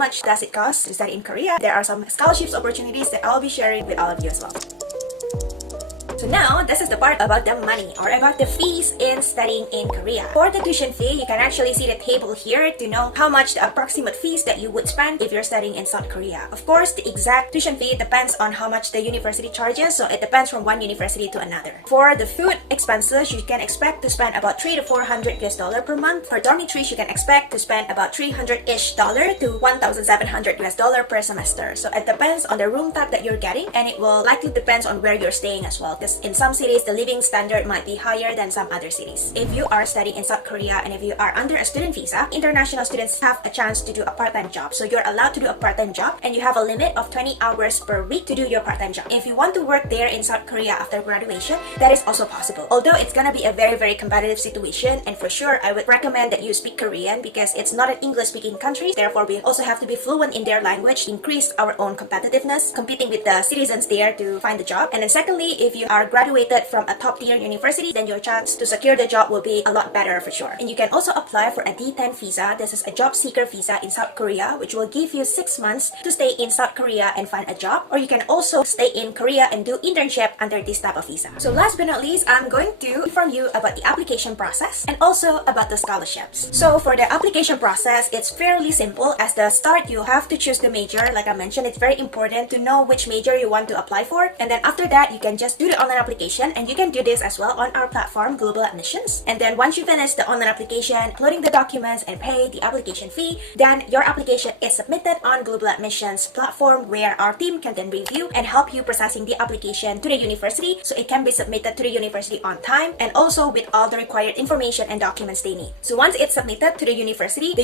much does it cost to study in Korea, there are some scholarships opportunities that I'll be sharing with all of you as well. So now, this is the part about the money or about the fees in studying in Korea. For the tuition fee, you can actually see the table here to know how much the approximate fees that you would spend if you're studying in South Korea. Of course, the exact tuition fee depends on how much the university charges, so it depends from one university to another. For the food expenses, you can expect to spend about $300 to $400 per month. For dormitories, you can expect to spend about $300-ish to $1,700 per semester. So it depends on the room type that you're getting, and it will likely depends on where you're staying as well. In some cities, the living standard might be higher than some other cities. If you are studying in South Korea and if you are under a student visa, international students have a chance to do a part-time job. So you're allowed to do a part-time job and you have a limit of 20 hours per week to do your part-time job. If you want to work there in South Korea after graduation, that is also possible. Although it's gonna be a very competitive situation, and for sure, I would recommend that you speak Korean because it's not an English-speaking country. Therefore, we also have to be fluent in their language to increase our own competitiveness, competing with the citizens there to find the job. And then secondly, if you are graduated from a top-tier university, then your chance to secure the job will be a lot better for sure. And you can also apply for a D10 visa. This is a job seeker visa in South Korea, which will give you 6 months to stay in South Korea and find a job. Or you can also stay in Korea and do internship under this type of visa. So last but not least, I'm going to inform you about the application process and also about the scholarships. So for the application process, it's fairly simple. As the start, you have to choose the major. Like I mentioned, it's very important to know which major you want to apply for. And then after that, you can just do the online application, and you can do this as well on our platform, Global Admissions. And then once you finish the online application, uploading the documents and pay the application fee, then your application is submitted on Global Admissions platform, where our team can then review and help you processing the application to the university so it can be submitted to the university on time and also with all the required information and documents they need. So once it's submitted to the university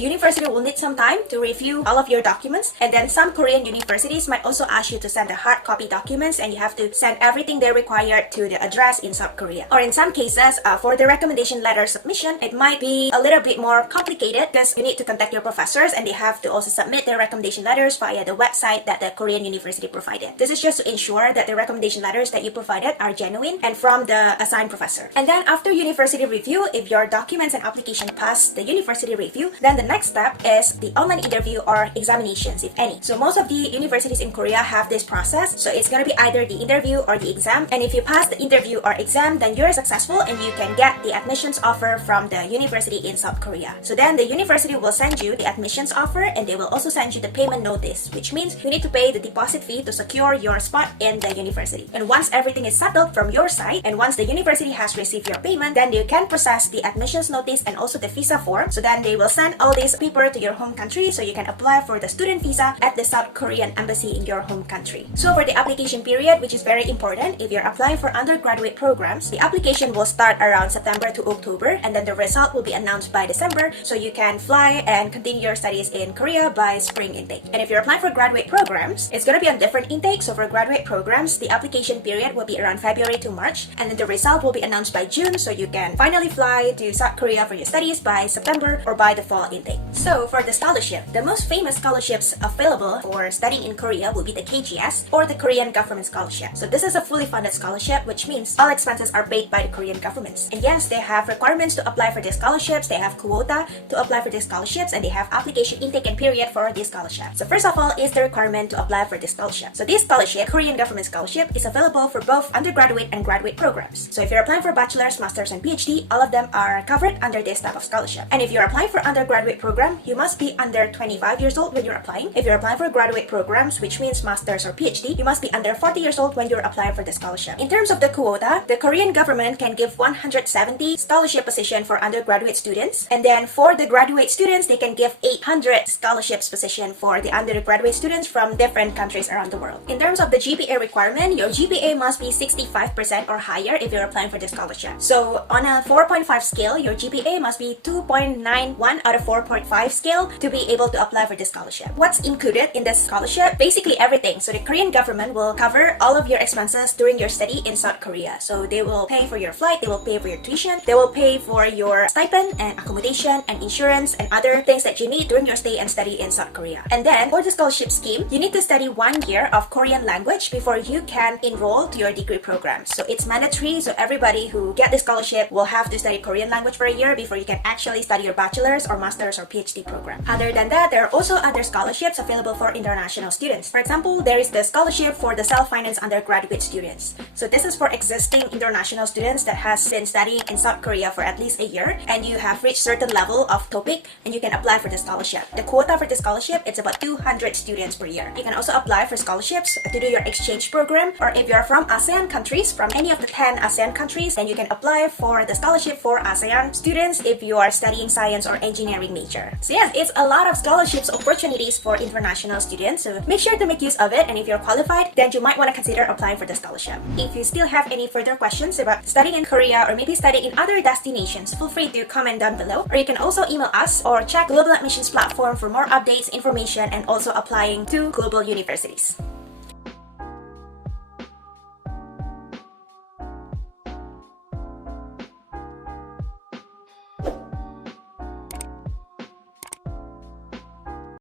will need some time to review all of your documents, and then some Korean universities might also ask you to send the hard copy documents, and you have to send everything they require to the address in South Korea. Or in some cases, for the recommendation letter submission, it might be a little bit more complicated because you need to contact your professors and they have to also submit their recommendation letters via the website that the Korean university provided. This is just to ensure that the recommendation letters that you provided are genuine and from the assigned professor. And then after university review, if your documents and application pass the university review, then the next step is the online interview or examinations, if any. So most of the universities in Korea have this process. So it's gonna be either the interview or the exam. And if you pass the interview or exam, then you're successful and you can get the admissions offer from the university in South Korea. So then the university will send you the admissions offer, and they will also send you the payment notice, which means you need to pay the deposit fee to secure your spot in the university. And once everything is settled from your side, and once the university has received your payment, then you can process the admissions notice and also the visa form. So then they will send all this paper to your home country so you can apply for the student visa at the South Korean embassy in your home country. So for the application period, which is very important, if you're applying for undergraduate programs, the application will start around September to October, and then the result will be announced by December, so you can fly and continue your studies in Korea by spring intake. And if you're applying for graduate programs, it's going to be on different intake. So for graduate programs, the application period will be around February to March, and then the result will be announced by June, so you can finally fly to South Korea for your studies by September or by the fall intake. So for the scholarship, the most famous scholarships available for studying in Korea will be the KGS or the Korean Government Scholarship. So this is a fully funded scholarship, which means all expenses are paid by the Korean governments. And yes, they have requirements to apply for these scholarships, they have quota to apply for these scholarships, and they have application intake and period for these scholarships. So first of all is the requirement to apply for this scholarship. So this scholarship, Korean Government Scholarship, is available for both undergraduate and graduate programs. So if you're applying for bachelor's, master's, and PhD, all of them are covered under this type of scholarship. And if you're applying for undergraduate program, you must be under 25 years old when you're applying. If you're applying for graduate programs, which means master's or PhD, you must be under 40 years old when you're applying for the scholarship. In terms of the quota, the Korean government can give 170 scholarship position for undergraduate students, and then for the graduate students, they can give 800 scholarships position for the undergraduate students from different countries around the world. In terms of the GPA requirement, your GPA must be 65% or higher if you're applying for the scholarship. So on a 4.5 scale, your GPA must be 2.91 out of 4.5 scale to be able to apply for the scholarship. What's included in this scholarship? Basically everything. So the Korean government will cover all of your expenses during your study study in South Korea. So they will pay for your flight, they will pay for your tuition, they will pay for your stipend and accommodation and insurance and other things that you need during your stay and study in South Korea. And then for the scholarship scheme, you need to study 1 year of Korean language before you can enroll to your degree program. So it's mandatory, so everybody who get the scholarship will have to study Korean language for a year before you can actually study your bachelor's or master's or PhD program. Other than that, there are also other scholarships available for international students. For example, there is the scholarship for the self-finance undergraduate students. So this is for existing international students that has been studying in South Korea for at least a year and you have reached certain level of TOEIC and you can apply for the scholarship. The quota for the scholarship it's about 200 students per year. You can also apply for scholarships to do your exchange program, or if you're from ASEAN countries, from any of the 10 ASEAN countries, then you can apply for the scholarship for ASEAN students if you are studying science or engineering major. So yes, it's a lot of scholarships opportunities for international students, so make sure to make use of it, and if you're qualified, then you might want to consider applying for the scholarship. If you still have any further questions about studying in Korea or maybe studying in other destinations, feel free to comment down below, or you can also email us or check Global Admissions platform for more updates, information, and also applying to global universities.